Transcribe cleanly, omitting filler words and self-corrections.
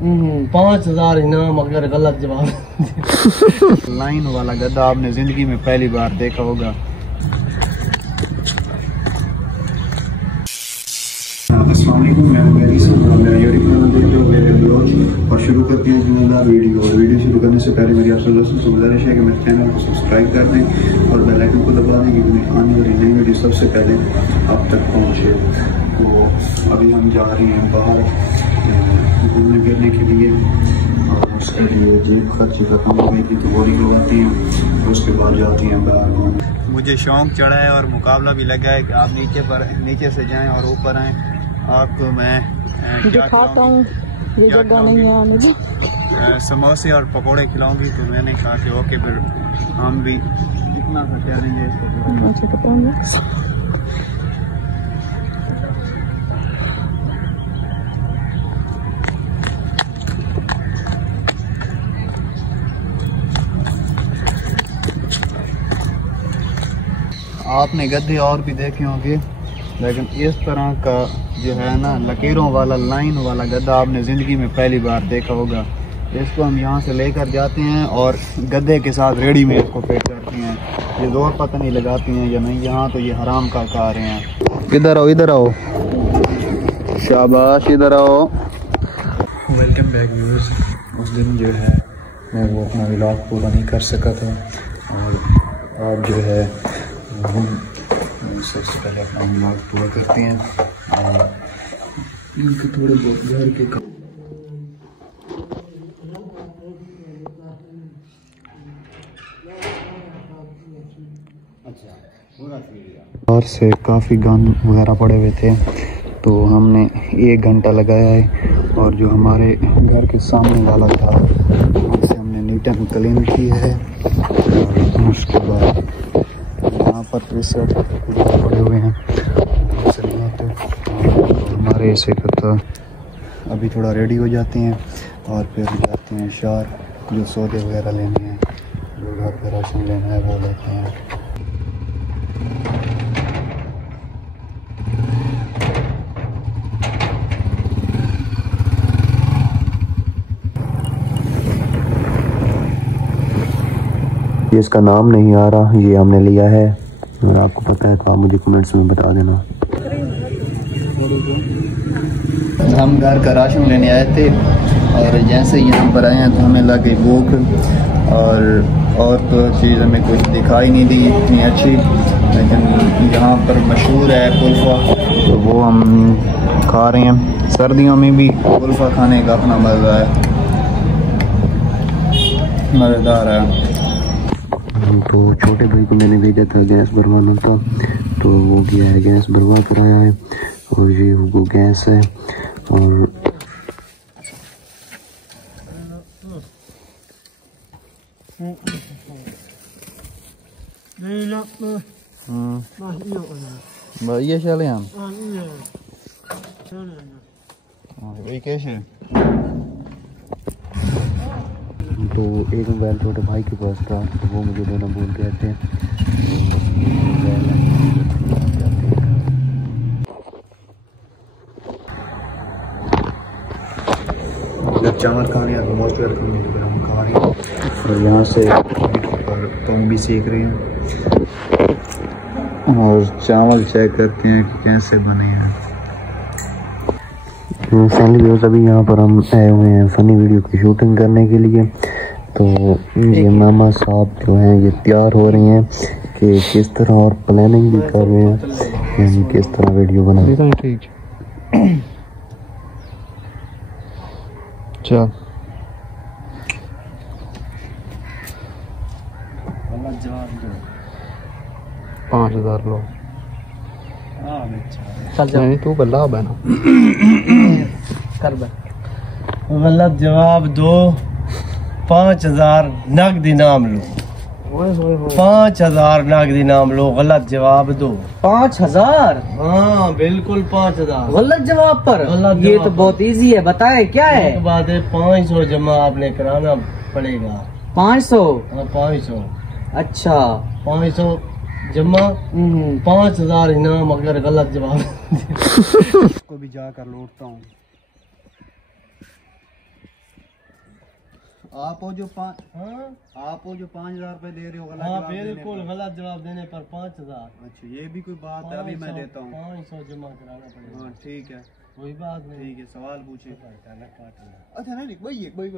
5000 इनाम अगर गलत जवाब। लाइन वाला गधा आपने जिंदगी में पहली बार देखा होगा। अस्सलाम वालेकुम, मैं हूं गैरी से, मेरा यूट्यूब चैनल देख रहे हो मेरे ब्लॉग और शुरू करती हूँ मजेदार वीडियो। और वीडियो शुरू करने से पहले मेरी आपसे दोस्तों से गुजारिश है कि मेरे चैनल को सब्सक्राइब कर दें और बेल आइकन को दबा दें क्योंकि मेरी आने वाली नई वीडियो सबसे पहले आप तक पहुँचे। तो अभी हम जा रहे हैं बाहर घूमने फिरने के लिए और उसके लिए जेब खर्च रकम हुई थी तो वो निकलवाती हैं, उसके बाद जाती हैं बाहर घूमने। मुझे शौक चढ़ा है और मुकाबला भी लगा है कि आप नीचे से जाएं और ऊपर आएँ। आपको मैं दिखाता हूँ, ये जगह नहीं है मुझे। समोसे और पकोड़े खिलाऊंगी तो मैंने कहा कि ओके फिर हम भी इतना सा चलेंगे इसको। आपने गधे और भी देखे होंगे लेकिन इस तरह का जो है ना लकीरों वाला लाइन वाला गधा आपने ज़िंदगी में पहली बार देखा होगा। इसको हम यहाँ से लेकर जाते हैं और गधे के साथ रेडी में इसको पेश करते हैं। ये जोर पता नहीं लगाती हैं या नहीं, यहाँ तो ये हराम का खा रहे हैं। इधर आओ, इधर आओ, शाबाश, इधर आओ। Welcome back viewers. उस दिन जो है मैं वो अपना व्लॉग पूरा नहीं कर सका था और आप जो है सबसे पहले अपना व्लॉग पूरा करते हैं और इनके थोड़े बहुत घर के बाहर से काफ़ी गन वगैरह पड़े हुए थे तो हमने 1 घंटा लगाया है और जो हमारे घर के सामने वाला था उसे हमने नीट एंड क्लीन किया है। और उसके बाद यहाँ पर रिसर्च पड़े हुए हैं तो हमारे ऐसे करता अभी थोड़ा रेडी हो जाते हैं और फिर जाते हैं शहर, जो सौदे वगैरह लेने हैं, जो घर पर राशन लेना है वो लेते हैं। ये इसका नाम नहीं आ रहा, ये हमने लिया है। अगर आपको पता है तो आप मुझे कमेंट्स में बता देना। हम घर का राशन लेने आए थे और जैसे यहाँ पर आए हैं तो हमें लगी भूख और तो चीज़ हमें कुछ दिखाई नहीं दी इतनी अच्छी, लेकिन यहाँ पर मशहूर है कुल्फ़ा तो वो हम खा रहे हैं। सर्दियों में भी कुल्फ़ा खाने का अपना मज़ा है, मज़ेदार है। तो छोटे भाई को मैंने भेजा था गैस भरवाना था तो वो गया है गैस भरवा कर आया है और ये वो गैस है। और ये चले हम वही कैसे तो एक मोबाइल छोटे भाई के पास था तो वो मुझे देना भूल गए थे। जब चावल खा रहे हैं तो मोस्ट वेलकम नहीं, तो हम खा रहे हैं और यहाँ से तुम भी सीख रहे हैं और चावल चेक करते हैं कि कैसे बने हैं। अभी यहाँ पर हम आए हुए हैं फनी वीडियो की शूटिंग करने के लिए। तो ये मामा साहब जो हैं ये तैयार हो रहे हैं कि किस तरह और प्लानिंग भी कर रहे हैं यानी किस तरह वीडियो बनाएं। चल 5000 लो नहीं तू बल्ला बना कर गलत जवाब दो, 5000 नगद इनाम लो। 5000 नगद इनाम लो, गलत जवाब दो। 5000? हाँ बिल्कुल 5000 गलत जवाब पर। ये तो बहुत इजी है, बताए क्या है? एक बात है 500 जमा आपने कराना पड़ेगा। 500? हाँ 500। अच्छा 500 जमा 5000 इनाम अगर गलत जवाब को भी जाकर लौटता हूँ। आप वो जो हाँ आप वो जो 5,000 रुपए दे रहे हो गलत हाँ जवाब देने बिल्कुल पर। गलत जवाब देने पर 5,000। अच्छा ये भी कोई बात है, अभी मैं देता हूँ। 500 जमा कराना पड़ेगा। हाँ ठीक है, कोई बात नहीं। ठीक है, सवाल पूछिए। काटना। अच्छा नहीं वही है, वही